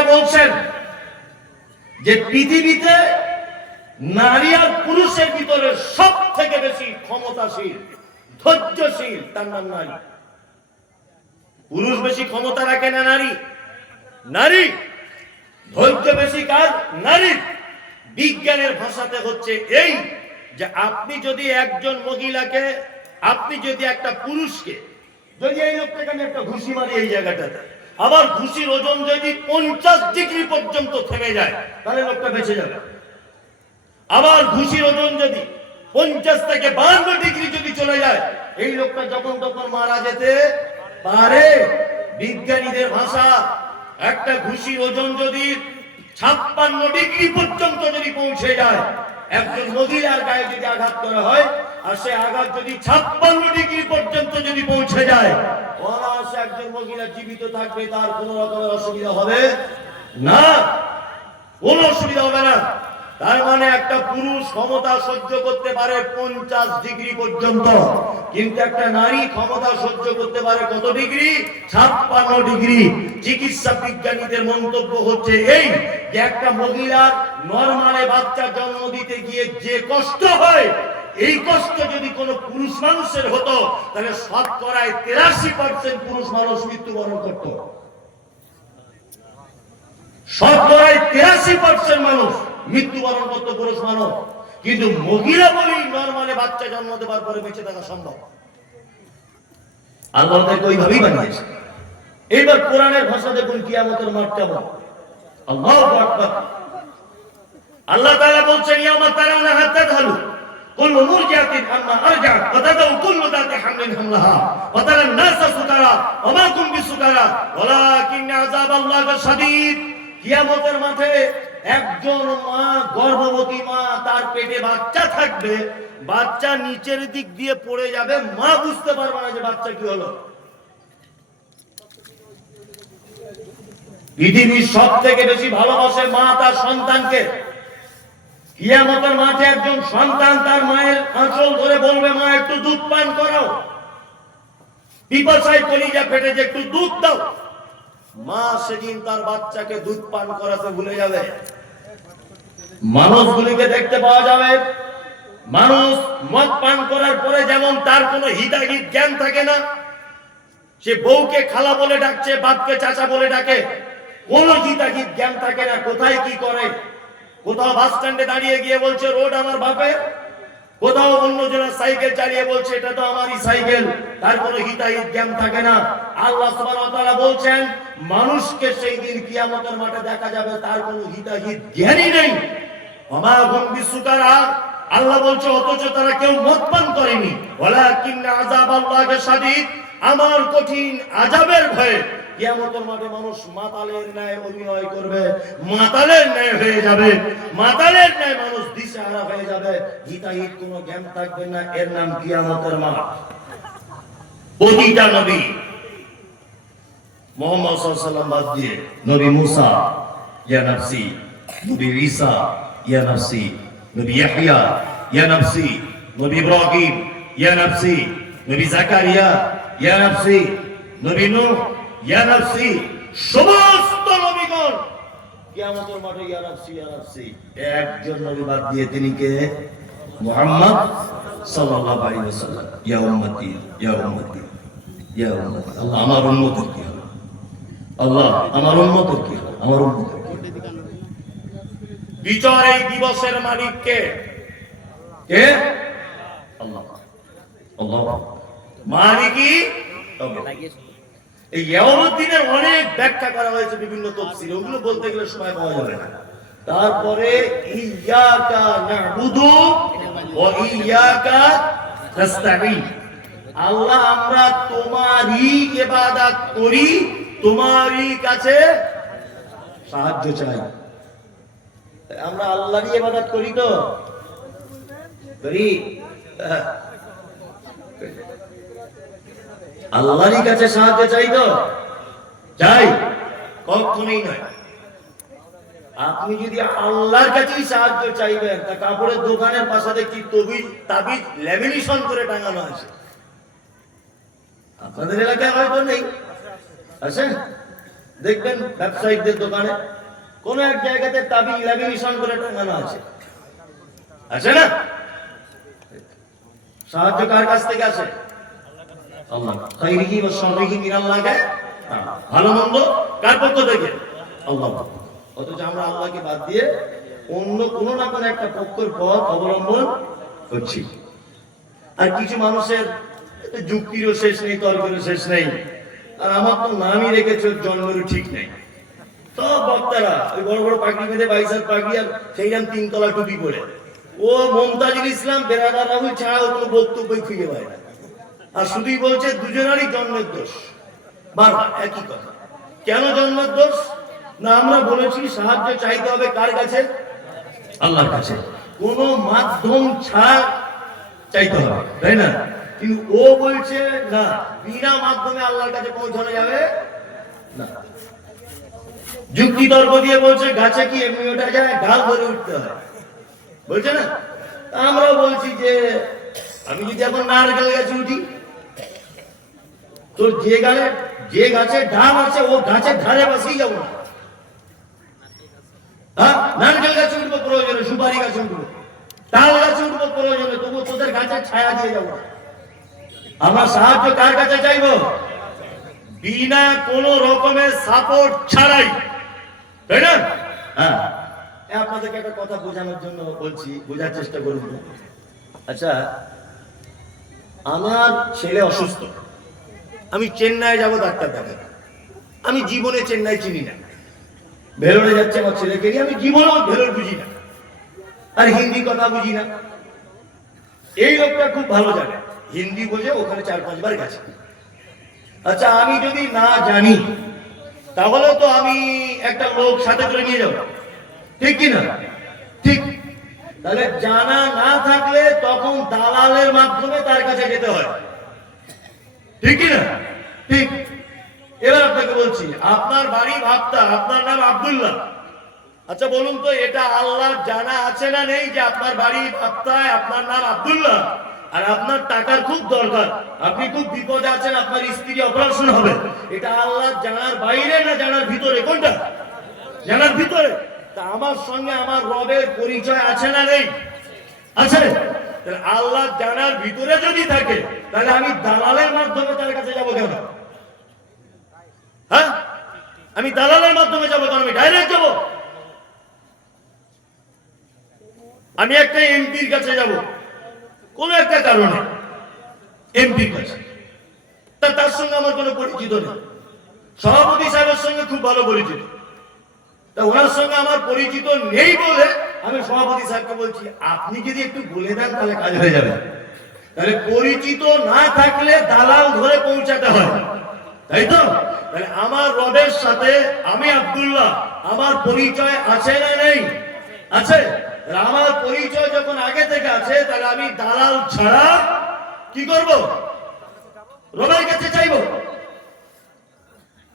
বিজ্ঞানীরা বলছেন যে পৃথিবীতে নারী আর পুরুষের ভিতরে সব থেকে বেশি ক্ষমতাশীল, ধৈর্যশীল তার নাম নারী। পুরুষ বেশি ক্ষমতা রাখে না নারী? নারী। ধৈর্য বেশি কার? নারী। বিজ্ঞানের ভাষাতে হচ্ছে এই যে আপনি যদি একজন মহিলাকে, আপনি যদি একটা পুরুষকে, যদি এই লোকটাকে আমি একটা ঘুষি মারি এই জায়গাটাতে, আবার ঘুষির ওজন যদি 50 ডিগ্রি পর্যন্ত থেমে যায় তাহলে লোকটা বেঁচে যাবে। আবার ঘুষির ওজন যদি 50 থেকে 52 ডিগ্রি যদি চলে যায় এই লোকটা যখন তখন মারা যেতে পারে। বিজ্ঞানীদের ভাষা, একটা ঘুষির ওজন যদি 56 ডিগ্রি পর্যন্ত যদি পৌঁছে যায়, একজন মহিলার গায়ে যদি আঘাত করা হয় আর সে আঘাত যদি 56 ডিগ্রি পর্যন্ত যদি পৌঁছে যায়, অনায়াসে একজন মহিলা জীবিত থাকবে, তার কোনো রকমের অসুবিধা হবে না, কোনো অসুবিধা হবে না। তার মানে একটা পুরুষ ক্ষমতা সহ্য করতে পারে 50 ডিগ্রি পর্যন্ত, কিন্তু একটা নারী ক্ষমতা সহ্য করতে পারে কত ডিগ্রি? 56 ডিগ্রি। চিকিৎসা বিজ্ঞানীদের মন্তব্য হচ্ছে এই যে একটা মহিলার নরমালে বাচ্চা জন্ম দিতে গিয়ে যে কষ্ট হয়, এই কষ্ট যদি কোনো পুরুষ মানুষের হতো তাহলে শতকরায় 83% পুরুষ মানুষ মৃত্যুবরণ করত। শতকরায় 83% মানুষ মৃত্যুবরণ করত পুরুষ মানুষ। কিন্তু মহিলা বলেই নরমালে বাচ্চা জন্ম দেওয়ার পরে বেঁচে থাকা সম্ভব। আল্লাহ তাকে ওইভাবেই বানিয়েছে। এইবার কোরআনের ভাষা দেখুন কিয়ামতের মাঠ কেমন। আল্লাহু আকবার। আল্লাহ তাআলা বলছেন ইয়াউমা তারাউনাহা তাযহালু কুল্লু মুরজিআতিন আম্মা আরজাআত ওয়া তাদাউ কুল্লু যাতি হামলিন হামলাহা ওয়া তারান নাসা সুকারা ওয়া মা কুম বিসুকারা ওয়ালাকিন্না আযাবাল্লাহি শাদীদ। কিয়ামতের মাঠে একজন মা, গর্ভবতী মা, তার পেটে বাচ্চা থাকবে, বাচ্চা নিচের দিক দিয়ে পড়ে যাবে, মা বুঝতে পারবে না যে বাচ্চা কি হলো। পৃথিবীর সব থেকে বেশি ভালোবাসে মা তার সন্তানকে। কিয়ামতের মাঠে একজন সন্তান তার মায়ের আঁচল ধরে বলবে, মা একটু দুধ পান করাও, পিপাসায় কলিজা ফেটে যে একটু দুধ দাও। মা সেদিন তার বাচ্চাকে দুধ পান করাতে ভুলে যাবে। মানুষগুলিকে দেখতে পাওয়া যাবে, মানুষ মদ পান করার পরে যেমন তার কোনো হিতাহিত জ্ঞান থাকে না, সে বউকে খালা বলে ডাকছে, বাপকে চাচা বলে ডাকে, কোনো হিতাহিত জ্ঞান থাকে না, কোথায় কি করে। কোথাও বাস স্ট্যান্ডে দাঁড়িয়ে গিয়ে বলছে রোড আমার বাপের, কোথাও অন্যজনের সাইকেল চালিয়ে বলছে এটা তো আমারই সাইকেল, তার কোনো হিতাহিত জ্ঞান থাকে না। আল্লাহ সুবহানাহু ওয়া তাআলা বলছেন মানুষকে সেই দিন কিয়ামতের মাঠে দেখা যাবে তার কোনো হিতাহিত জ্ঞানই নেই। ওমা হুম বিসুকারা, আল্লাহ বলছে অথচ তারা কেউ মদ পান করেনি। ওয়ালাকিন্না আযাবাল্লাহি শাদীদ, আমার কঠিন আযাবের ভয়ে কিয়ামতের মাঠে মানুষ মাতালের ন্যায় অভিনয় করবে, মাতালের ন্যায় হয়ে যাবে, মাতালের ন্যায় মানুষ দিশেহারা হয়ে যাবে, হিতাহিত কোনো জ্ঞান থাকবে না। এর নাম কিয়ামতের মাঠ। প্রতিটা নবী, মুহাম্মদ সাল্লাল্লাহু আলাইহি ওয়াসাল্লাম বাদ দিয়ে, নবী মুসা ইয়া নাফসি, নবী ঈসা ইয়া নাফসি, নবী ইয়াহইয়া ইয়া নাফসি, নবী ইব্রাহিম ইয়া নাফসি, নবী যাকারিয়া ইয়া নাফসি, নবী নূহ ইয়া নাফসি, সমস্ত নবীগণ কিয়ামতের মাঠে ইয়া নাফসি ইয়া নাফসি। একজন নবী বাদ দিয়ে, তিনি কে? মুহাম্মদ সাল্লাল্লাহু আলাইহি ওয়াসাল্লাম। ইয়া উম্মতি ইয়া উম্মতি ইয়া উম্মতি। আল্লাহ আমার উম্মতের কি হবে? আল্লাহ আমার উম্মতের কি হবে? আমার উম্মতের কি হবে? বিচার এই দিবসের মালিক কে? কে? আল্লাহ। আল্লাহ মালিকই। এই ইয়াউমুদ দিনের অনেক ব্যাখ্যা করা হয়েছে বিভিন্ন তাফসীরে, ওগুলো বলতে গেলে সময় পাওয়া যাবে না। তারপরে ইয়্যাকা না'বুদু ওয়া ইয়্যাকা নাস্তাঈন, আল্লাহ আমরা তোমারই ইবাদত করি, তোমারই কাছে সাহায্য চাই। আমরা আল্লাহরই ইবাদত করি তো করি, আল্লাহরই কাছে সাহায্য চাই তো চাই, কখনোই নয়। আপনি যদি আল্লাহর কাছেই সাহায্য চাইবেন, তা কাপড়ের দোকানের পাশে দেখি তাবিজ ল্যামিনেশন করে টাঙানো আছে। আপনাদের এলাকায় হয়তো নেই, আছে? দেখবেন ব্যবসায়িকদের দোকানে কোন এক জায়গাতে তাবিজ ল্যামিনেশন করে টাঙানো আছে, আছে না? সাহায্য কার কাছ থেকে আসে? আল্লাহ। খাইরিহি ওয়া শাররিহি মিনাল্লাহি, ভালো মন্দ কার পক্ষ থেকে? আল্লাহ। অথচ আমরা আল্লাহকে বাদ দিয়ে অন্য কোনো না কোনো একটা পক্ষের পথ অবলম্বন করছি। আর কিছু মানুষের যুক্তিরও শেষ নেই, তর্কেরও শেষ নেই। আর আমার তো নামই রেখেছে জন্মেরও ঠিক নেই। তো বক্তারা ওই বড় বড় পাগড়ি বেঁধে, বাইসার পাগড়ি আর সেইরকম 3 তলা টুপি পরে, ও মমতাজুল ইসলাম বেরাদার রাহুল ছাড়া ও কোনো বক্তব্যই খুঁজে পায় না। আর শুধুই বলছে দুজনেরই জন্মের দোষ, বারবার একই কথা। কেন জন্মের দোষ? না আমরা বলেছি সাহায্য চাইতে হবে কার কাছে? আল্লাহর কাছে। কোন মাধ্যম ছাড়া চাইতে হবে, তাই না? কিন্তু ও বলছে না, বিনা মাধ্যমে আল্লাহর কাছে পৌঁছানো যাবে না। যুক্তি তর্ক দিয়ে বলছে গাছে কি এমনি ওঠা যায়, ডাল ধরে উঠতে হয়, বলছে না? আমরাও বলছি যে আমি যদি এখন নারকেল গাছে উঠি, তো যে গাছে ডাল আছে ও গাছের ধারে বসেই যাবো না। হ্যাঁ, নারকেল গাছে উঠবো প্রয়োজনে, সুপারি গাছে উঠবো, তাল গাছে উঠবো প্রয়োজনে, তবু তোদের গাছের ছায়া দিয়ে যাবো। আমরা সাহায্য কার কাছে চাইবো? বিনা কোন রকমের সাপোর্ট ছাড়াই, তাই না? হ্যাঁ, আপনাদেরকে একটা কথা বোঝানোর জন্য বলছি, বোঝার চেষ্টা করুন। আচ্ছা, আমার ছেলে অসুস্থ, আমি চেন্নাই যাব ডাক্তার দেখাতে। আমি জীবনে চেন্নাই চিনি না, ভেলোরে যাচ্ছে আমার ছেলেকে নিয়ে, আমি জীবনে ভেলোর বুঝি না, আর হিন্দি কথা বুঝি না। এই লোকটা খুব ভালো জানে, হিন্দি বোঝে, ওখানে 4-5 বার গেছে। আচ্ছা, আমি যদি না জানি তাহলে তো আমি একটা লোক সাথে করে নিয়ে যাব, ঠিক কি না? ঠিক। তাহলে জানা না থাকলে তখন দালালের মাধ্যমে তার কাছে যেতে হয়, ঠিক কি না? ঠিক। এবার আপনাকে বলছি, আপনার বাড়ি ভাবতা, আপনার নাম আব্দুল্লাহ। আচ্ছা বলুন তো, এটা আল্লাহর জানা আছে না নেই যে আপনার বাড়ি ভাবতায়, আপনার নাম আব্দুল্লাহ, আর আপনার টাকার খুব দরকার, আপনি খুব বিপদে আছেন, আপনার স্ত্রী অপারেশন হবে, এটা আল্লাহর জানার বাইরে না জানার ভিতরে? কোনটা? জানার ভিতরে। তা আমার সঙ্গে আমার রবের পরিচয় আছে না নেই? আছে। আল্লাহ জানার ভিতরে যদি থাকে, তাহলে আমি দালালের মাধ্যমে তার কাছে যাবো কেন? হ্যাঁ, আমি দালালের মাধ্যমে যাবো কেন? আমি ডাইরেক্ট যাবো। আমি একটা এমপির কাছে যাব কোন একটা কারণে, এমপির কাছে, তার সঙ্গে আমার কোনো পরিচিত নেই। সভাপতি সাহেবের সঙ্গে খুব ভালো পরিচিত, তা ওনার সঙ্গে আমার পরিচিত নেই বলে আমি সভাপতি সাহেবকে বলছি, আপনি যদি একটু বলে দেন তাহলে কাজ হয়ে যাবে। তাহলে পরিচিত না থাকলে দালাল ধরে পৌঁছাতে হয়, তাই তো? তাহলে আমার রবের সাথে আমি আব্দুল্লাহ, আমার পরিচয় আছে না নেই? আছে। আমার পরিচয় যখন আগে থেকে আছে, তাহলে আমি দালাল ছাড়া কি করব? রবের কাছে চাইব।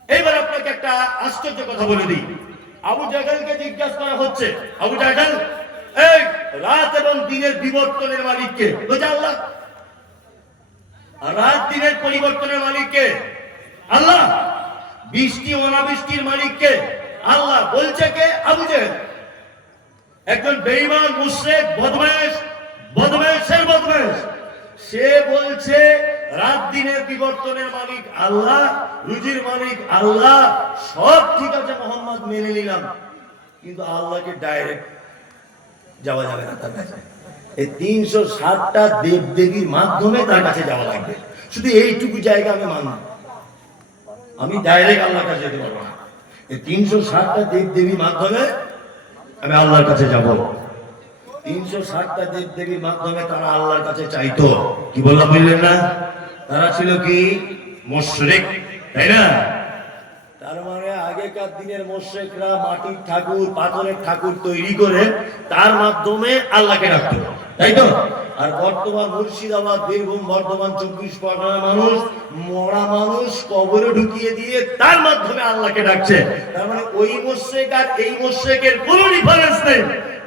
এইবার আপনাকে একটা আশ্চর্য কথা বলে দিই। আবু জাহেলকে জিজ্ঞাসা করা হচ্ছে, আবু জাহেল, এই রাত এবং দিনের বিবর্তনের মালিক কে? বলছে আল্লাহ। রাত দিনের পরিবর্তনের মালিক কে? আল্লাহ। বৃষ্টি অনাবৃষ্টির মালিক কে? আল্লাহ। বলছে কে? আবু জাহেল। একজন বেঈমান, মুশরিক, বদমাশ, বদমাশের বদমাশ, সে বলছে রাত দিনের বিবর্তনের মালিক আল্লাহ, রুজির মালিক আল্লাহ, সব ঠিক আছে, মোহাম্মদ মেনে নিলাম, কিন্তু আল্লাহকে ডাইরেক্ট যাওয়া যাবে না তার কাছে। এই 360টা দেব দেবীর মাধ্যমে তার কাছে যাওয়া লাগবে। শুধু এইটুকু জায়গা আমি মানব, আমি ডাইরেক্ট আল্লাহর কাছে যেতে পারবো না। এই 360টা দেব দেবীর মাধ্যমে আমি আল্লাহর কাছে যাব। 360টা দেব দেবীর মাধ্যমে তারা আল্লাহর কাছে চাইতো। কি বললাম বুঝলেন না? তারা ছিল কি? মুশরিক, তাই না? তার মানে আগেকার দিনের মুশরিকরা মাটির ঠাকুর, পাথরের ঠাকুর তৈরি করে তার মাধ্যমে আল্লাহকে ডাকতো, তাই তো? আর বর্তমান মুর্শিদাবাদ, বীরভূম, বর্ধমান, 24 পরগনার মানুষ মরা মানুষ কবরে ঢুকিয়ে দিয়ে তার মাধ্যমে আল্লাহকে ডাকছে। তার মানে ওই মুশরিক আর এই মুশরিকের কোনো ডিফারেন্স নেই।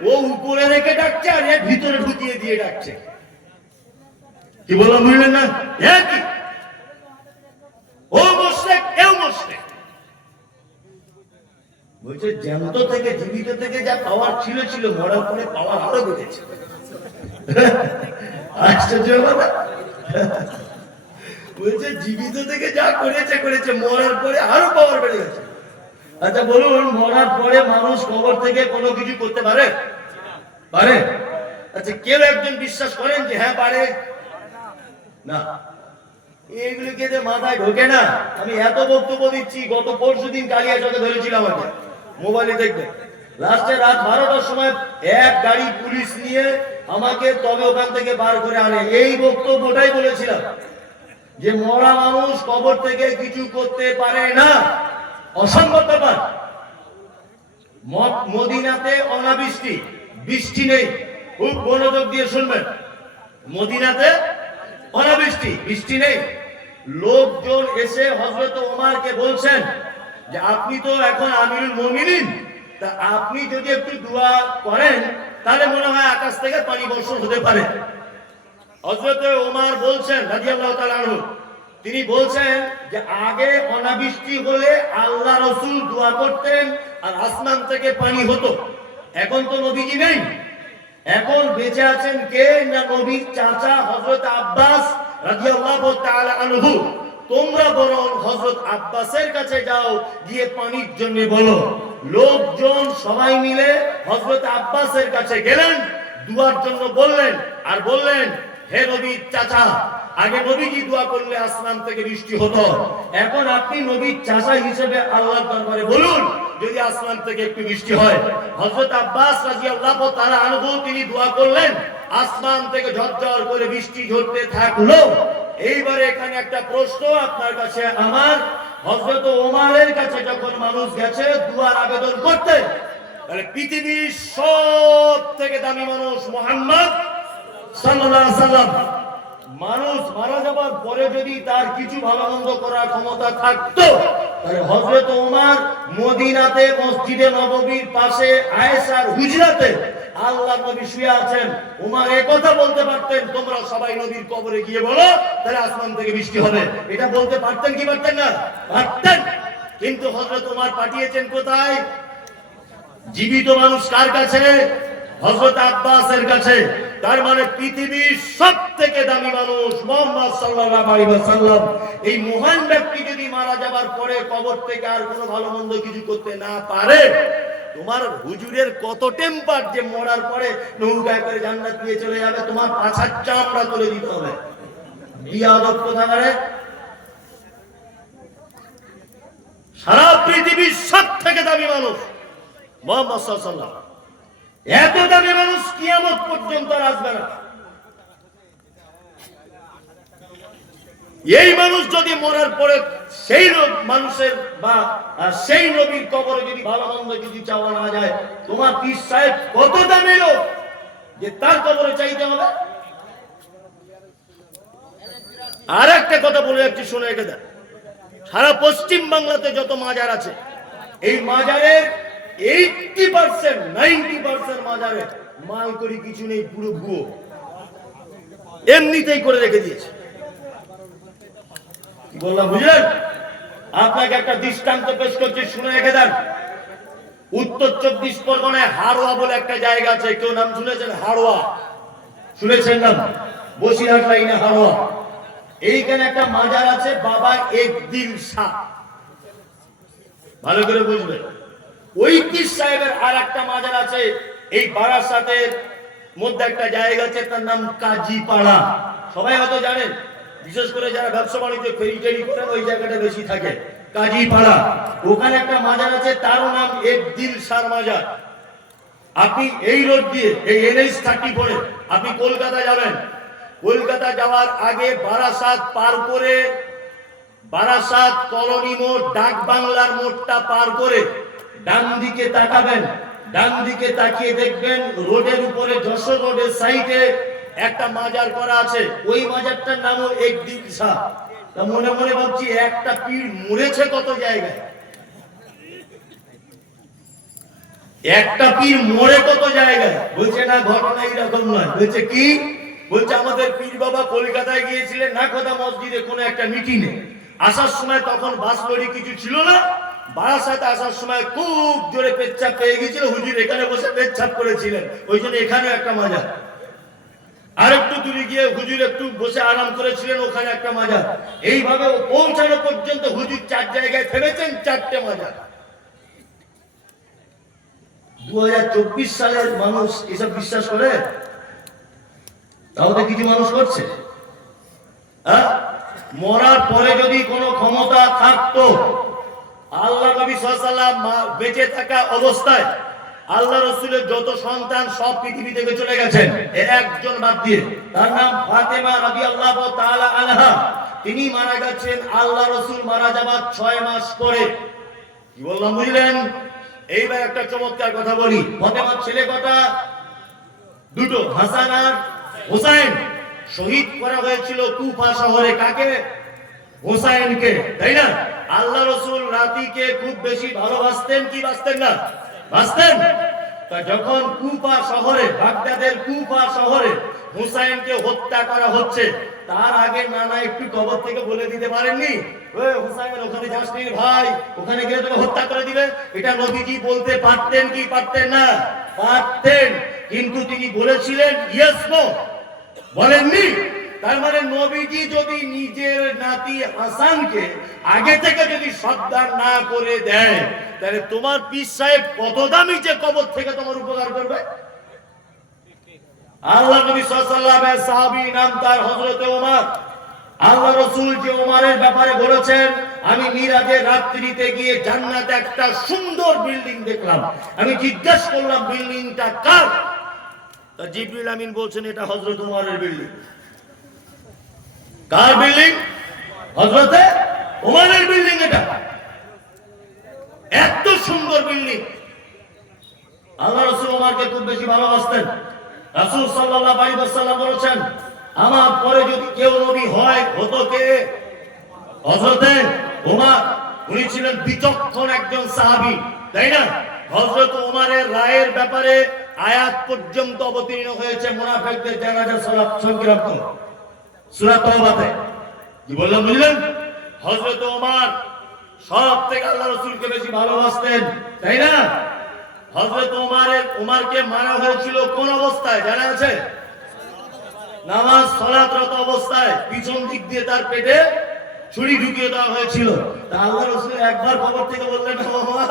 ও উপরে রেখে ডাকছে আর এর ভিতরে ঢুকিয়ে দিয়ে ডাকছে। কি বললাম বুঝলেন না? একই। ও মুশরিক, এও মুশরিক। বলছে জ্যান্ত থেকে জীবিত থেকে যা পাওয়ার ছিল মরার পরে পাওয়ার আরো বেড়েছে। আশ্চর্য কথা। বলছে জীবিত থেকে যা করেছে মরার পরে আরো পাওয়ার বেড়ে গেছে। আচ্ছা বলুন, মরার পরে মানুষ কবর থেকে কোনো কিছু করতে পারে? পারে? আচ্ছা কেউ একজন বিশ্বাস করেন যে হ্যাঁ পারে? না, এগুলোকে মাথায় ঢোকে না। আমি এত বক্তব্য দিচ্ছি, গত পরশুদিন কালিয়াচকে ধরেছিলাম, আমাকে মোবাইলে দেখবে, লাস্টে রাত 12টার সময় এক গাড়ি পুলিশ নিয়ে আমাকে তবে ওখান থেকে বার করে আনে। এই বক্তব্যটাই বলেছিলাম যে মরা মানুষ কবর থেকে কিছু করতে পারে না, অসম্ভব ব্যাপার। মদিনাতে অনাবৃষ্টি, বৃষ্টি নেই, খুব মনোযোগ দিয়ে শুনবেন। মদিনাতে অনাবৃষ্টি, বৃষ্টি নেই। লোকজন এসে হযরত ওমরকে বলছেন যে আপনি তো এখন আমিরুল মুমিনিন, তা আপনি যদি একটু দোয়া করেন তাহলে মনে হয় আকাশ থেকে পানি বর্ষণ হতে পারে। হযরত ওমর বলছেন রাদিয়াল্লাহু তাআলা আনহু, তিনি বলছেন যে আগে অনাবৃষ্টি হলে আল্লাহ রাসূল দোয়া করতেন আর আসমান থেকে পানি হতো। এখন তো নবীজি নেই, এখন বেঁচে আছেন কে? না নবীর চাচা হযরত আব্বাস রাদিয়াল্লাহু তাআলা আনহু। তোমরা বরং হযরত আব্বাসের কাছে যাও, গিয়ে পানির জন্য বলো। লোকজন সবাই মিলে হযরত আব্বাসের কাছে গেলেন, দুয়ার জন্য বললেন, আর বললেন হে নবীর চাচা, আগে নবীজি দোয়া করলে আসমান থেকে বৃষ্টি হতো, এখন আপনি নবীর চাচা হিসেবে আল্লাহর দরবারে বলুন যদি আসমান থেকে একটু বৃষ্টি হয়। হযরত আব্বাস রাদিয়াল্লাহু তাআলা আনহু তিনি দোয়া করলেন, আসমান থেকে ঝরঝর করে বৃষ্টি ঝরতে থাকলো। এইবারে এখানে একটা প্রশ্ন আপনার কাছে আমার, হযরত ওমরের কাছে যখন মানুষ গেছে দুয়ার আবেদন করতে, তাহলে পৃথিবীর সব থেকে দামি মানুষ মুহাম্মদ সাল্লাল্লাহু আলাইহি ওয়াসাল্লাম, মানুষ মারা যাবার পরে যদি তার কিছু ভালো মন্দ করার ক্ষমতা থাকতো, তাহলে হযরত ওমর মদিনাতে মসজিদে নববীর পাশে আয়েশার হুজরাতে আল্লাহর নবী শুয়ে আছেন, ওমর এই কথা বলতে পারতেন তোমরা সবাই নবীর কবরে গিয়ে বলো তাহলে আসমান থেকে বৃষ্টি হবে। এটা বলতে পারতেন কি পারতেন না? পারতেন। কিন্তু হযরত ওমর পাঠিয়েছেন কোথায়? জীবিত মানুষ কার কাছে? হযরত আব্বাসের কাছে। তার মানে পৃথিবীর সবথেকে দামি মানুষ মুহাম্মদ সাল্লাল্লাহু আলাইহি ওয়াসাল্লাম, এই মহান ব্যক্তি যদি মারা যাবার পরে কবর থেকে আর কোনো ভালো মন্দ কিছু করতে না পারে, তোমার হুজুরের কত টেম্পার যে মরার পরে নৌকায় করে জান্নাত নিয়ে চলে যাবে, তোমার পাছার চামড়া তুলে দিতে হবে। বিয়াদব কোথাকারে। সারা পৃথিবীর সবথেকে দামি মানুষ মুহাম্মদ সাল্লাল্লাহু আলাইহি ওয়াসাল্লাম, এত দামি মানুষ কিয়ামত পর্যন্ত আসবে না। এই মানুষ যদি মরার পরে সেই মানুষের বা সেই নবীর কবরে যদি ভালো মন্দ যদি চাওয়া না যায়, তোমার পীর সাহেব কত দামি লোক যে তার কবরে চাইতে হবে। আর একটা কথা বলে যাচ্ছি, শুনে রেখে দেন। সারা পশ্চিম বাংলাতে যত মাজার আছে, এই মাজারের 80% 90% মাজারে মাল করি কিছু নেই, পুরো ভুয়ো, এমনিতেই করে রেখে দিয়েছে। কি বললাম বুঝলেন? আপনাকে একটা দৃষ্টান্ত পেশ করছি, শুনে রেখে দেন। উত্তর 24 পরগনায় হাড়োয়া বলে একটা জায়গা আছে, কেউ নাম শুনেছেন? হাড়োয়া শুনেছেন নাম? বসিরহাট লাইনে হাড়োয়া। এইখানে একটা মাজার আছে বাবা একদিল শাহ, ভালো করে বুঝবেন। ওই পীর সাহেবের আর একটা মাজার আছে এই বারাসাতের মধ্যে একটা জায়গা আছে, তার নাম কাজীপাড়া। সবাই হয়তো জানেন, বিশেষ করে যারা ব্যবসা বাণিজ্য ফেরি টেরি করেন ওই জায়গাটা বেশি থাকে, কাজীপাড়া। ওখানে একটা মাজার আছে, তার নাম একদিল শাহ মাজার। আপনি এই রোড দিয়ে এই NH-30 আপনি কলকাতা যাবেন, কলকাতা যাওয়ার আগে বারাসাত পার করে, বারাসাত কলোনি মোড় ডাক বাংলার মোড়টা পার করে ডান দিকে তাকাবেন, ডান দিকে তাকিয়ে দেখবেন রোডের উপরে যশোর রোডের সাইডে একটা মাজার করা আছে। ওই মাজারটার নামও একদিল শাহ। তা মনে মনে ভাবছি একটা পীর মরেছে কত জায়গায়, একটা পীর মরে কত জায়গায়। বলছে না, ঘটনা এইরকম নয়। বলছে কি? বলছে আমাদের পীর বাবা কলকাতায় গিয়েছিলেন নাখোদা মসজিদে কোনো একটা মিটিংয়ে। আসার সময় তখন বাস লরি কিছু ছিল না, বারাসাতে আসার সময় খুব জোরে পেচ্ছাপ পেয়ে গিয়েছিল, হুজুর এখানে বসে পেচ্ছাপ করেছিলেন, ওই জন্য এখানেও একটা মজা। আর একটু দূরে গিয়ে হুজুর একটু বসে আরাম করেছিলেন, ওখানে একটা মজা। এইভাবে পৌঁছানো পর্যন্ত হুজুর 4 জায়গায় থেমেছেন, 4টে মজা। 2024 সালের মানুষ এসব বিশ্বাস করে? তাহলে কিছু মানুষ করছে। মরার পরে যদি কোনো ক্ষমতা থাকতো, আল্লাহ নবী সাল্লাল্লাহু আলাইহি ওয়াসাল্লাম বেঁচে থাকা অবস্থায় আল্লাহ রাসূলের যত সন্তান সব পৃথিবী থেকে চলে গেছেন, একজন বাদ দিয়ে, তার নাম ফাতেমা রাদিয়াল্লাহু তাআলা আনহা। তিনি মারা গেছেন আল্লাহ রাসূল মারা যাবার 6 মাস পরে। কি বললাম বুঝলেন? এইবার একটা চমৎকার কথা বলি। ফাতেমার ছেলে কটা? দুটো, হাসান আর হুসাইন। শহীদ করা হয়েছিল কুফা শহরে। কাকে? হুসাইনকে, তাই না? আল্লাহ রাসূল রাতিকে খুব বেশি ভালোবাসতেন কি বাসতেন না? বাসতেন। তা যখন কুফা শহরে, বাগদাদের কুফা শহরে হুসাইনকে হত্যা করা হচ্ছে, তার আগে নানা একটু কবর থেকে বলে দিতে পারেননি, ওই হুসাইন ওখানে যাস নি ভাই, ওখানে গিয়ে তোকে হত্যা করে দিবে? এটা নবীজি বলতে পারতেন কি পারতেন না? পারতেন। কিন্তু তিনি বলেছিলেন ইয়েস নো, বলেননি। তার মানে নবীজি যদি নিজের নাতি হাসানকে আগে থেকে যদি সাবধান না করে দেয়, তাহলে তোমার পীর সাহেব কত দামি যে কবর থেকে তোমার উপকার করবে। আল্লাহ নবী সাল্লাল্লাহু আলাইহি ওয়াসাল্লামের সাহাবী নাম তার হযরত ওমর। আল্লাহ রাসূল যে ওমরের ব্যাপারে বলেছেন, আমি মিরাজের রাত্রিতে গিয়ে জান্নাতে একটা সুন্দর বিল্ডিং দেখলাম। আমি জিজ্ঞেস করলাম বিল্ডিংটা কার? তা জিবরিল আমিন বলছেন এটা হযরত ওমরের বিল্ডিং। কার বিল্ডিং? হযরতে ওমরের বিল্ডিং। এটা এত সুন্দর বিল্ডিং। আল্লাহ রাসূল ওমরকে খুব বেশি ভালোবাসতেন। রাসূল সাল্লাল্লাহু আলাইহি ওয়াসাল্লাম বলেছেন, আমার পরে যদি কেউ নবী হয় হতো কে? হযরতে ওমর। উনি ছিলেন বিচক্ষণ একজন সাহাবী, তাই না? হযরত ওমরের রায়ের ব্যাপারে আয়াত পর্যন্ত অবতীর্ণ হয়েছে মুনাফিকদের জানাজার সালাত সংক্রান্ত সূরা তাওবাতে। কি বললাম বুঝলেন? হযরত ওমর সব থেকে আল্লাহ রাসূলকে বেশি ভালোবাসতেন, তাই না? হযরত ওমরকে মারা হয়েছিল কোন অবস্থায় জানা আছে? নামাজ সালাতরত অবস্থায় পিছন দিক দিয়ে তার পেটে ছুরি ঢুকিয়ে দেওয়া হয়েছিল। তা আল্লাহ রাসূল একবার খবর থেকে বললেন, ওমর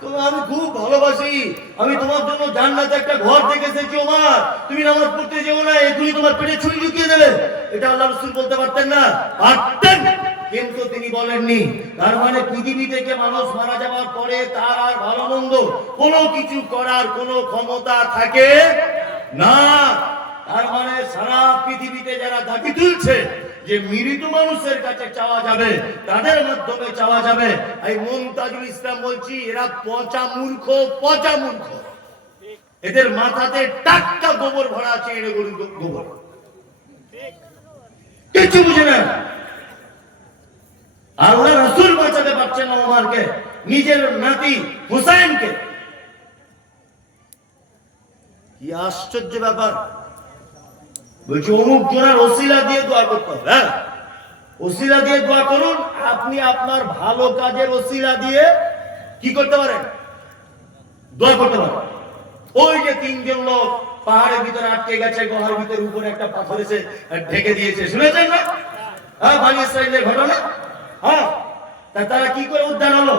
তোমাকে আমি খুব ভালোবাসি, আমি তোমার জন্য জান্নাতে একটা ঘর দেখে এসেছি ওমর, তুমি নামাজ পড়তে যেও না, এখনই তোমার পেটে ছুরি ঢুকিয়ে দেবে। এটা আল্লাহ রাসূল বলতে পারতেন না? পারতেন, কিন্তু তিনি বলেননি। তার মানে পৃথিবী থেকে মানুষ মারা যাওয়ার পরে তার আর ভালো মন্দ কোনো কিছু করার কোনো ক্ষমতা থাকে না। তার মানে সারা পৃথিবীতে যারা দাবি তুলছে যে মৃত মানুষের কাছে চাওয়া যাবে, তাদের মাধ্যমে চাওয়া যাবে, এই মুমতাজুল ইসলাম বলছি এরা পচা মূর্খ, পচা মূর্খ। এদের মাথাতে টাটকা গোবর ভরা আছে, এর গোবর কিছু বুঝে না। আল্লাহ রাসূল বাঁচাতে পারছেন না ওমরকে, নিজের নাতি হুসাইনকে। কি আশ্চর্য ব্যাপার! বলছি অমুক জনের ওসিলা দিয়ে দোয়া করতে হবে। হ্যাঁ, ওসিলা দিয়ে দোয়া করুন। আপনি আপনার ভালো কাজের ওসিলা দিয়ে কি করতে পারেন? দোয়া করতে পারেন। ওই যে 3 জন লোক পাহাড়ের ভিতরে আটকে গেছে, গুহার ভিতরে উপরে একটা পাথর এসে ঢেকে দিয়েছে, শুনেছেন না? হ্যাঁ, বনী ইসরাইলের ঘটনা। হ্যাঁ, তারা কি করে উদ্ধার হলো?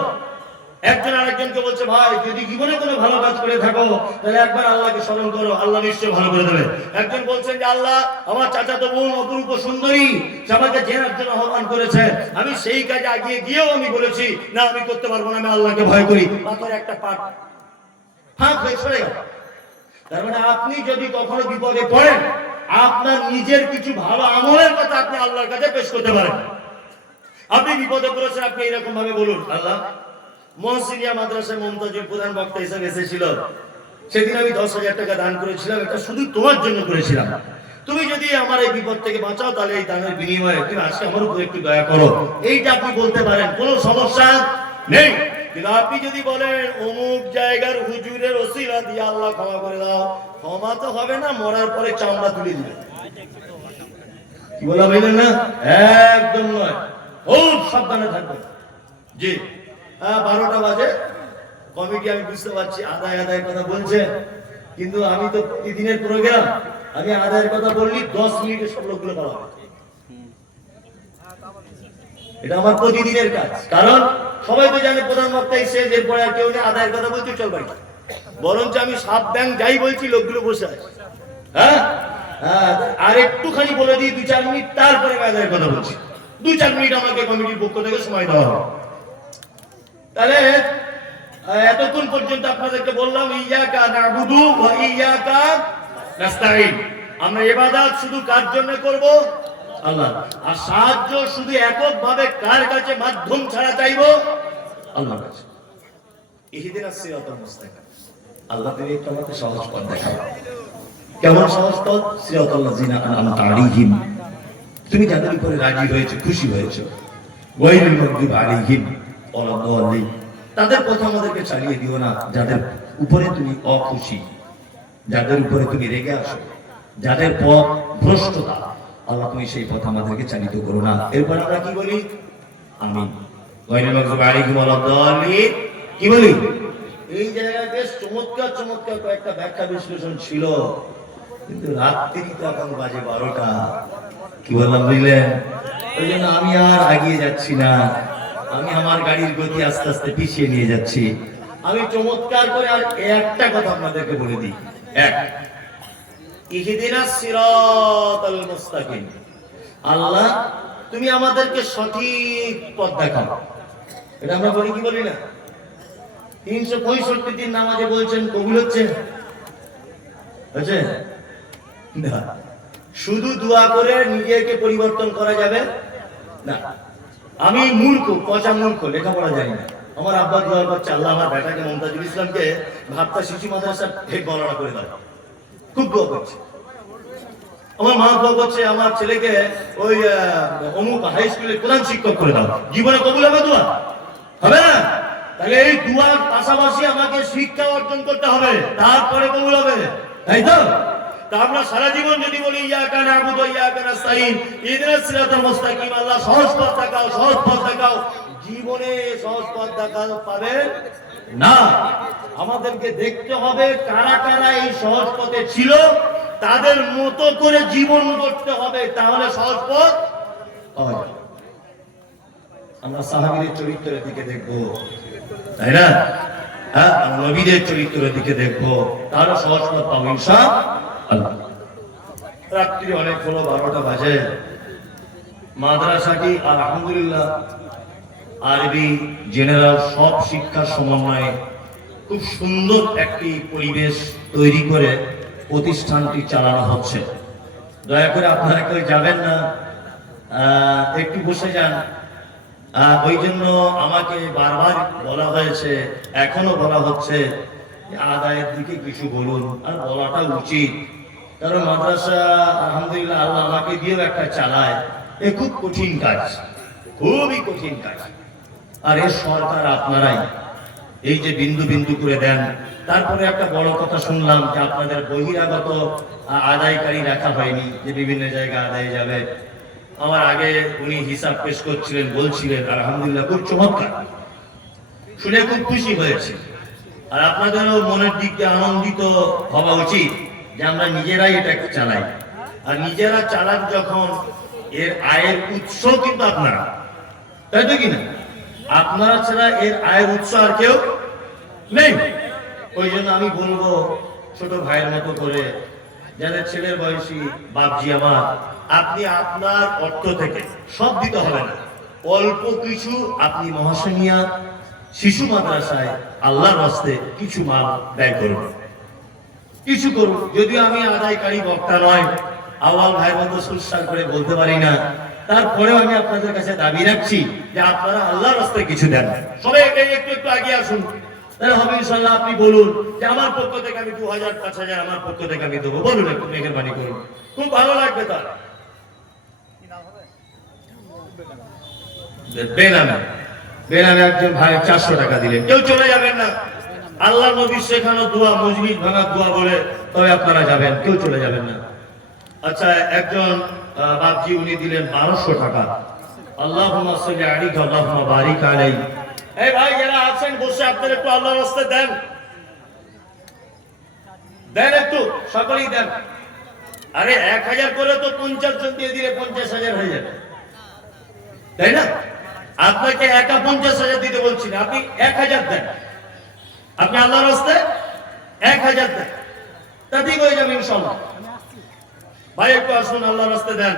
একজন আরেকজনকে বলছে, ভাই যদি জীবনে কোনো ভালো কাজ করে থাকো তাহলে একবার আল্লাহকে স্মরণ করো, আল্লাহ নিশ্চয়ই ভালো করে দেবে। একজন বলছেন যে আল্লাহ আমার চাচাতো বোন অপরূপ সুন্দরী, সে আমাকে জেনার জন্য আহ্বান করেছে, আমি সেই কাজে আগিয়ে গিয়েও আমি বলেছি না আমি করতে পারবো না, আমি আল্লাহকে ভয় করি। পাথর একটা পাট ফাঁক হয়ে সরে গেল। তার মানে আপনি যদি কখনো বিপদে পড়েন, আপনার নিজের কিছু ভালো আমলের কথা আপনি আল্লাহর কাছে পেশ করতে পারেন। আপনি বিপদে পড়েছেন, আপনি এরকম ভাবে বলুন, আল্লাহ মহসিনিয়া মাদ্রাসায় মুমতাজুল প্রধান বক্তা হিসেবে এসেছিল, সেদিন আমি 10,000 টাকা দান করেছিলাম, এটা শুধু তোমার জন্য করেছিলাম। তুমি যদি আমার এই বিপদ থেকে বাঁচাও তাহলে এই দানের বিনিময়ে তুমি আজকে আমার উপর একটু দয়া করো। এইটা আপনি বলতে পারেন, কোনো সমস্যা নেই। কিন্তু আপনি যদি বলেন অমুক জায়গার হুজুরের ওসিলা দিয়ে আল্লাহ ক্ষমা করে দাও, ক্ষমা তো হবে না, মরার পরে চামড়া তুলে দিবে। কি বলা বললেন না? একদম নয়, খুব সাবধানে থাকবেন। জি, 12টা বাজে, কমিটি আমি বুঝতে পারছি আদায়ের কথা বলছে, কিন্তু আমি তো প্রতিদিনের প্রোগ্রাম, আমি আদায়ের কথা বললি 10 মিনিটে সব লোকগুলো বলা হবে। এটা আমার প্রতিদিনের কাজ, কারণ সবাই তো জানে প্রধান বক্তা এসে যে পরে আর কেউ নেই, আদায়ের কথা বলতে চল বাড়ি। বরঞ্চ আমি সাপ ব্যাংক যাই বলছি, লোকগুলো বসে আছে। হ্যাঁ, আর একটুখানি বলে দিই 2-4 মিনিট, তারপরে আমি আদায়ের কথা বলছি। 2-4 মিনিট আমাকে কমিটির পক্ষ থেকে সময় দেওয়া হবে। তাহলে এতক্ষণ পর্যন্ত আপনাদেরকে বললাম ইয়াকা নাবুদু ওয়া ইয়াকা নাস্তাঈন। আমরা ইবাদত শুধু কার জন্য করব? আল্লাহ। আর সাহায্য শুধু এককভাবে কার কাছে মাধ্যম ছাড়া চাইবো? আল্লাহর কাছে। ইহদিনাস সিরাতাল মুস্তাকিম। আল্লাহ তুমি একটু আমাকে সহজ পথ দেখাও। কেমন সহজ পথ? সিরাতাল লাযিনা আনআমতা আলাইহিম, তুমি যাদের উপরে রাজি হয়েছে, খুশি হয়েছে, গায়রিল মাগদুবি আলাইহিম ওয়ালা দাল্লিন, তাদের পথ আমাদেরকে চালিয়ে দিও না যাদের উপরে তুমি অখুশি, যাদের উপরে তুমি রেগে আসো, যাদের পথ ভ্রষ্টতা, আল্লাহ তুমি সেই পথ আমাদেরকে চালিত করো না। এরপর আমরা কি বলি? আমিন। গায়রিল মাগদুবি আলাইহিম ওয়ালা দাল্লিন কি বলি? এই জায়গায় বেশ চমৎকার চমৎকার কয়েকটা ব্যাখ্যা বিশ্লেষণ ছিল, কিন্তু রাত্রি তো এখন বাজে 12টা। কি বললাম বুঝলেন? ওই জন্য আমি আর আগিয়ে যাচ্ছি না, আমি আমার গাড়ির গতি আস্তে আস্তে পিছিয়ে নিয়ে যাচ্ছি। আমি চমৎকার করে আর একটা কথা আপনাদেরকে বলে দিই। এক, ইহদিনাস সিরাতাল মুস্তাকিম, আল্লাহ তুমি আমাদেরকে সঠিক পথ দেখাও। এটা আমরা বলি কি বলি না? 365 দিন নামাজে বলছেন, কবুল হচ্ছে? হচ্ছে না। শুধু দোয়া করে নিজেকে পরিবর্তন করা যাবে না। আমি মূর্খ, পচা মূর্খ, লেখাপড়া জানি না। আমার আব্বা দোয়া করছে, আল্লাহ আমার বেটাকে মমতাজুল ইসলামকে ভাবতা শিশু মাদ্রাসার হেড বর্ণনা করে দাও। খুব দোয়া করছে। আমার মা দোয়া করছে, আমার ছেলেকে ওই অমুক হাই স্কুলের প্রধান শিক্ষক করে দাও। জীবনে কবুল হবে দোয়া? হবে না। তাহলে এই দোয়ার পাশাপাশি আমাকে শিক্ষা অর্জন করতে হবে, তারপরে কবুল হবে, তাই তো? তা আমরা সারা জীবন যদি বলি ইয়াকা নাবুদু ওয়া ইয়াকা নাস্তাঈন, ইহদিনাস সিরাতাল মুস্তাকিম, আল্লাহ সহজ পথ দেখাও, সহজ পথ দেখাও, জীবনে সহজ পথ দেখাও পাবেন না। আমাদেরকে দেখতে হবে কারা কারা এই সহজ পথে ছিল, তাদের মতো করে জীবন করতে হবে, তাহলে সহজ পথ পাওয়া যাবে। আমরা সাহাবীদের চরিত্রের দিকে দেখবো, তাই না? হ্যাঁ, নবীদের চরিত্রের দিকে দেখবো, তাহলে সহজ পথ পাবো ইনশাআল্লাহ। রাত্রি অনেক হলো, 12টা বাজে। মাদ্রাসাটি আলহামদুলিল্লাহ আরবি জেনারেল সব শিক্ষার সমন্বয়ে খুব সুন্দর একটি পরিবেশ তৈরি করে প্রতিষ্ঠানটি চালানো হচ্ছে। দয়া করে আপনারা কেউ যাবেন না, একটু বসে যান। ওই জন্য আমাকে বারবার বলা হয়েছে, এখনো বলা হচ্ছে আদায়ের দিকে কিছু বলুন, আর বলাটা উচিত। কারণ মাদ্রাসা আলহামদুলিল্লাহ আল্লাহ আমাকে দিয়েও একটা চালায়, এ খুব কঠিন কাজ, খুবই কঠিন কাজ। আর এর সরকার আপনারাই, এই যে বিন্দু বিন্দু করে দেন। তারপরে একটা বড় কথা শুনলাম যে আপনাদের বহিরাগত আদায়কারী রাখা হয়নি, যে বিভিন্ন জায়গায় আদায় যাবে। আমার আগে উনি হিসাব পেশ করছিলেন, বলছিলেন, আলহামদুলিল্লাহ খুব চমৎকার, শুনে খুব খুশি হয়েছে। আর আপনাদেরও মনের দিক দিয়ে আনন্দিত হওয়া উচিত যে আমরা নিজেরাই এটা চালাই। আর নিজেরা চালান যখন, এর আয়ের উৎস কিন্তু আপনারা, তাই তো কিনা? আপনারা ছাড়া এর আয়ের উৎস আর কেউ নেই। ওই জন্য আমি বলবো ছোট ভাইয়ের মতো করে, যাদের ছেলের বয়সী বাপজি আমার, আপনি আপনার অর্থ থেকে সব দিতে হবে না, অল্প কিছু আপনি মহাশনিয়া শিশু মাদ্রাসায় আল্লাহর রাস্তায় কিছু মাল ব্যয় করুন, কিছু করুন। যদিও আমি আদায়কারী বক্তা নয়, আওয়াল ভাইয়ের মতো সুস্বার করে বলতে পারি না, তারপরেও আমি আপনাদের কাছে দাবি রাখছি যে আপনারা আল্লাহর রাস্তায় কিছু দেন। সবাই একটু একটু আগে আসুন, তাহলে হবে ইনশাআল্লাহ। আপনি বলুন যে আমার পক্ষ থেকে আমি 2000 5000 আমার পক্ষ থেকে আমি দেবো, বলুন, একটু মেহেরবানি করুন, খুব ভালো লাগবে। তার বেনামে একজন ভাই 400 টাকা দিলেন, কেউ চলে যাবেন না। আল্লাহ নবীর শেখানো দোয়া, মজলিস ভাঙা দোয়া বলে তবে আপনারা যাবেন, কেউ চলে যাবেন না। আচ্ছা, একজন বাপজি উনি দিলেন 1200 টাকা। আল্লাহুম্মা সাল্লি আলাইহি ওয়া আল্লাহুম্মা বারিক আলাইহি। এই ভাই যারা আছেন বসে আপনারা একটু আল্লাহর রাস্তায় দেন, দেন একটু, সকলেই দেন। আরে 1000 করে তো 50 জন দিয়ে দিলে 50,000 হয়ে যাবে, তাই না? আপনাকে একা 50,000 দিতে বলছি না, আপনি 1000 দেন, আপনি আল্লাহর রাস্তায় 1000 দেন, তাতেই হয়ে যাবে ইনশাআল্লাহ। ভাই একটু আসুন, আল্লাহর রাস্তায় দেন,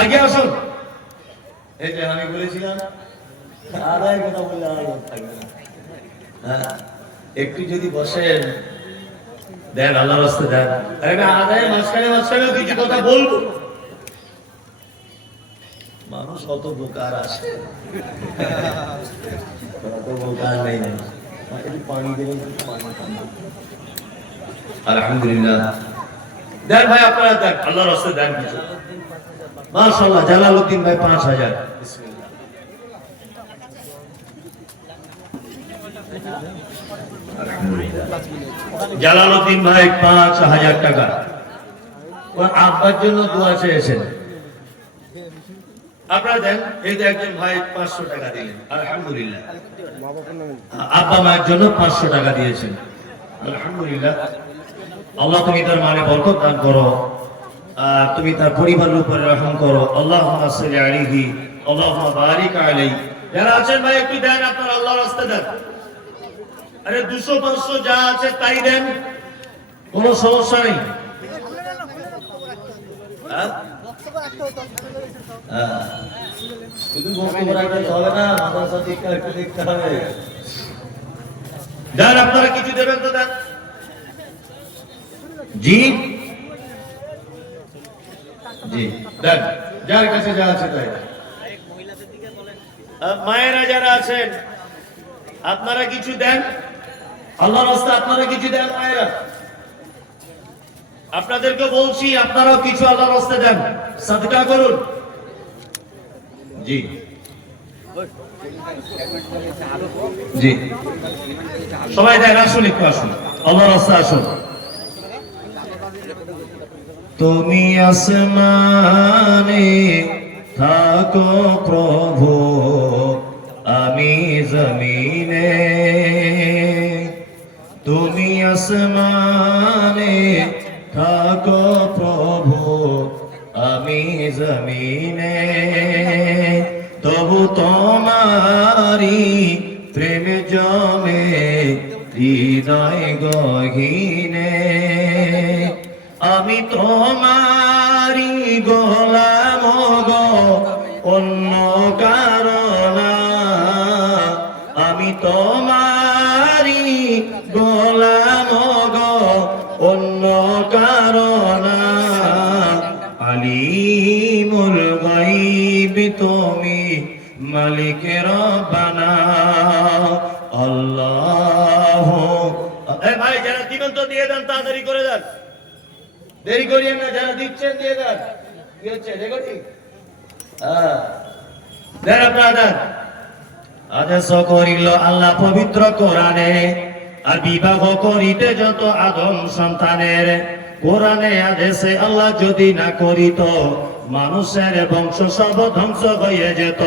আগে আসুন। এই যে আমি বলেছিলাম আদায়ের কথা বললে আর থাকবে না। হ্যাঁ, একটু যদি বসেন দেন, আল্লাহর রাস্তায় দেন। আরে না, আদায়ের মাঝখানে মাঝখানে কিছু কথা বলবো। মানুষ কত বোকার আছে, কত বোকার নেই। একটু পানি দেবেন, আলহামদুলিল্লাহ। দেন ভাই, আপনারা দেন, আল্লাহর রাস্তায় দেন কিছু। মাশাআল্লাহ, জালালউদ্দিন ভাই 5000। জালালউদ্দিন ভাই 5000 টাকা ওর আব্বার জন্য দোয়া চেয়েছেন, আপনারা দেন। এই যে একজন ভাই 500 টাকা দিলেন, আলহামদুলিল্লাহ। আব্বা মায়ের জন্য 500 টাকা দিয়েছেন, আলহামদুলিল্লাহ। আল্লাহ তুমি তার মানে বরকত দান করো, তুমি তার পরিবারের উপরে রহম করো। আল্লাহুম্মা সাল্লি আলাইহি, আল্লাহুম্মা বারিক আলাইহি। যারা আছেন ভাই একটু দেন, আপনারা আল্লাহর রাস্তায় দেন। আরে 200-500 যা আছে তাই দেন, কোনো সমস্যা নেই। শুধু বক্তব্য রাখলে হবে না, মাদ্রাসা দিকটা একটু দেখতে হবে। দেন, আপনারা কিছু দেবেন তো দেন। জি জি দেন, যার কাছে যা আছে তাই। মায়েরা যারা আছেন আপনারা কিছু দেন, আল্লাহর রাস্তায় আপনারা কিছু দেন। মায়েরা আপনাদেরকে বলছি, আপনারাও কিছু আল্লাহর রাস্তায় দেন, সাদকা করুন। জি জি, সবাই দেন, আসুন একটু আসুন, আল্লাহর রাস্তায় আসুন। তুমি আসমানে থাকো প্রভু, আমি জমিনে। তুমি আসমানে থাকো প্রভু, আমি জমিনে। তবু তোমারি প্রেম জমে হৃদয় গহীনে। আমি তোমারি গোলাম গো, অন্য কারণ। আমি তোমারি গোলাম গো, অন্য কারণ। আলিমুল গায়ব তুমি, মালিক রব্বানা আল্লাহ। এই ভাই যারা দিবেন তো দিয়ে দেন, তাড়াতাড়ি করে দেন, দেরি করিয়েন না। যারা দিচ্ছেন দিয়ে দেন। কি হচ্ছে রেকর্ডিং? দেন, আপনারা দেন। আদেশ করিল আল্লাহ পবিত্র কোরআনে, আর বিবাহ করিতে যত আদম সন্তানের। কোরআনে আদেশে আল্লাহ যদি না করিত, মানুষের বংশ সব ধ্বংস হয়ে যেত।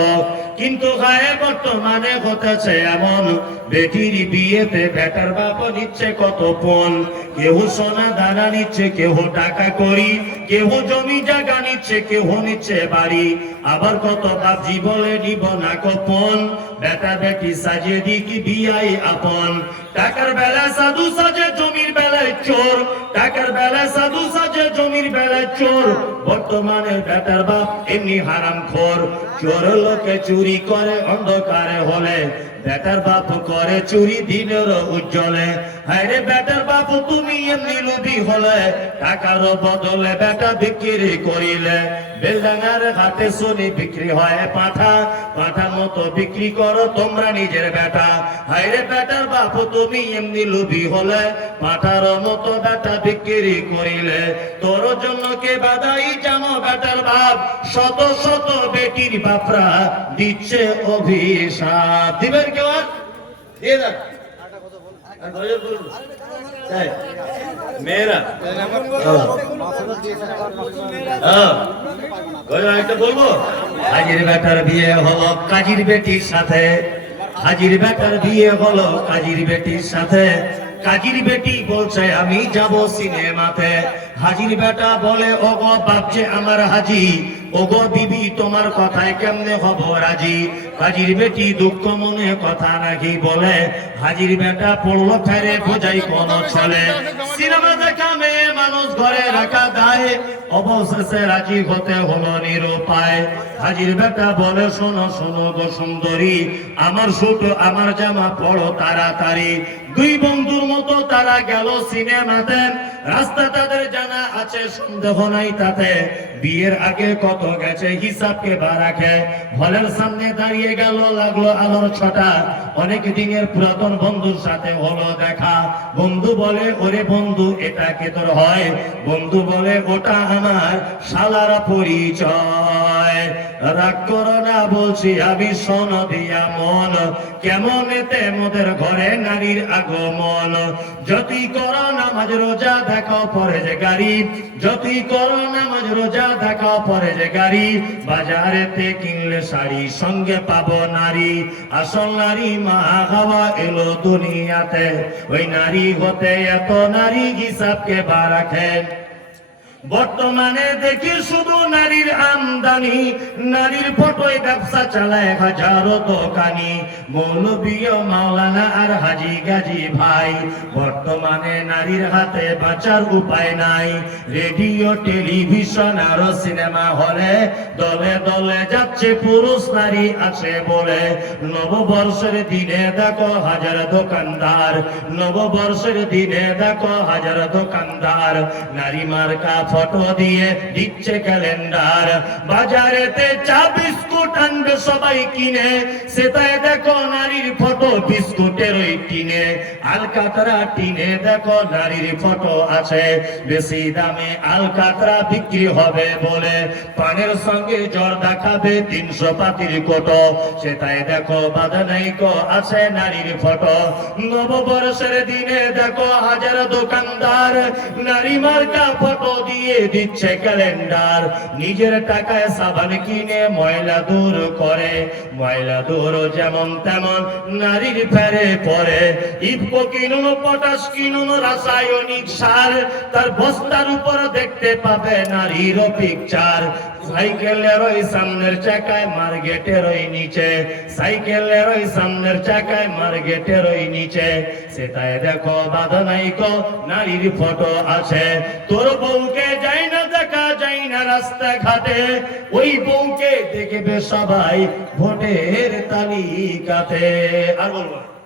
কিন্তু গায়ে বর্তমানে হতেছে এমন, বেটির বিয়েতে বেটার বাপ নিচ্ছে কত পণ। কেউ সোনা দানা নিচ্ছে, কেউ টাকা করি, কেউ জমি জায়গা নিচ্ছে, কেউ নিচ্ছে বাড়ি। আবার কত বাপজি বলে নিব না গোপন, বেটা বেটি সাজিয়ে দি কি বিয়াই আপন। টাকার বেলায় সাধু সাজে, জমির বেলায় চোর। টাকার বেলায় সাধু সাজে, জমির বেলায় চোর। বর্তমানে বেটার বাপ এমনি হারামখোর। চোর লোকে চুরি করে অন্ধকারে হলে, বেটার বাপ করে চুরি দিনের উজ্জ্বলে। হায়রে বেটার বাপ তুমি এমনি লোভী হলে, টাকার বদলে বেটা বিক্রি করিলে। বেলডাঙ্গার হাতে শুনি বিক্রি হয় পাঠা, পাঠার মতো বিক্রি করো তোমরা নিজের বেটা। হায়রে বেটার বাপ তুমি এমনি লোভী হলে, পাঠার মতো বেটা বিক্রি করিলে। তোর জন্য কে বাদাই জানো বেটার বাপ, শত শত বেটির বাপরা দিচ্ছে অভিশাপ। দিবেন কেউ? আর দিয়ে দেন। মেয়েরা বলবো, কাজীর বেটার বিয়ে হলো কাজীর বেটির সাথে। হাজির বেটার বিয়ে হলো কাজীর বেটির সাথে। কাজীর বেটি বলছে আমি যাব সিনেমাতে। হাজির বেটা বলে ওগো বাপছে আমার হাজি, ওগো বিবি তোমার কথায় কেমনে হব রাজি। হাজির বেটি দুঃখ মনে কথা নাকি বলে, হাজির বেটা পড়লো ফেরে বোঝাই কোন চলে। সিনেমা দেখা মেয়ে মানুষ ঘরে রাখা দায়, অবশেষে রাজি হতে হলো নিরুপায়। হাজির বেটা বলে শোনো শোনো গো সুন্দরী, আমার ছোট আমার জামা পড়ো তাড়াতাড়ি। দুই বন্ধুর মতো তারা গেল সিনেমাতে, রাস্তা তাদের জানা আছে সন্দেহ নাই তাতে। বিয়ের আগে কত গেছে হিসাব কে বা রাখে। হলের সামনে দাঁড়িয়ে গেল লাগলো আলোর ছটা, অনেক দিনের পুরাতন বন্ধুর সাথে হলো দেখা। বন্ধু বলে ওরে বন্ধু এটা কে তোর হয়? বন্ধু বলে ওটা আমার শালার পরিচয়। রাগ করো না বলছি আমি শোন দিয়া মন, কেমন এতে মোদের ঘরে নারীর আগমন। যতই করো নামাজ রোজা দেখাও পরে যে গাড়ি, যতই করো নামাজ রোজা দেখাও পরে যে গাড়ি। বাজারেতে কিনলে শাড়ি সঙ্গে পাবো নারী, আসল নারী মা হাওয়া এলো দুনিয়াতে। ওই নারী হতে এত নারী হিসাবকে বা রাখে। বর্তমানে দেখি শুধু নারীর আমদানি, নারীর ফটোয় ব্যবসা চালায় হাজারো দোকানি। মৌলবী মাওলানা আর হাজি গাজী ভাই, বর্তমানে নারীর হাতে বাঁচার উপায় নাই। রেডিও টেলিভিশন আর সিনেমা হলে দলে দলে যাচ্ছে পুরুষ নারী আছে বলে। নববর্ষের দিনে দেখো হাজার দোকানদার, নববর্ষের দিনে দেখো হাজার দোকানদার নারী মার্কা ফটো দিয়ে দিচ্ছে ক্যালেন্ডার। বাজারেতে চা বিস্কুট আনবে সবাই কিনে, সেটাই দেখো নারীর ফটো বিস্কুটের ওই টিনে। আলকাতরা টিনে দেখো নারীর ফটো আছে, বেশি দামে আলকাতরা বিক্রি হবে বলে। পানের সঙ্গে জর্দা খাবে 300 পাতির কোটো, সেটাই দেখো বাধা নাই কো আছে নারীর ফটো। নববর্ষের দিনে দেখো হাজার দোকানদার নারী মার্কা ফটো দিয়ে দিচ্ছে ক্যালেন্ডার। নিজের টাকায় সাবান কিনে ময়লা দূর করে, ময়লা দূর যেমন তেমন নারীর ফেরে পরে। ইফকো কিনুন, পটাশ কিনুন, রাসায়নিক সার, তার বস্তার উপর দেখতে পাবে নারীর পিকচার। সাইকেলের ওই সামনের চাকায় মার্কেটের ওই নিচে, সাইকেলের ওই সামনের চাকায় মার্কেটের ওই নিচে, সেটাই দেখো বাধা নাই কো নারীর ফটো আছে। তোর বউকে যাই না দেখা যাই না রাস্তা ঘাটে, ওই বউকে দেখবে সবাই ভোটের তালিকাতে। আর বলবো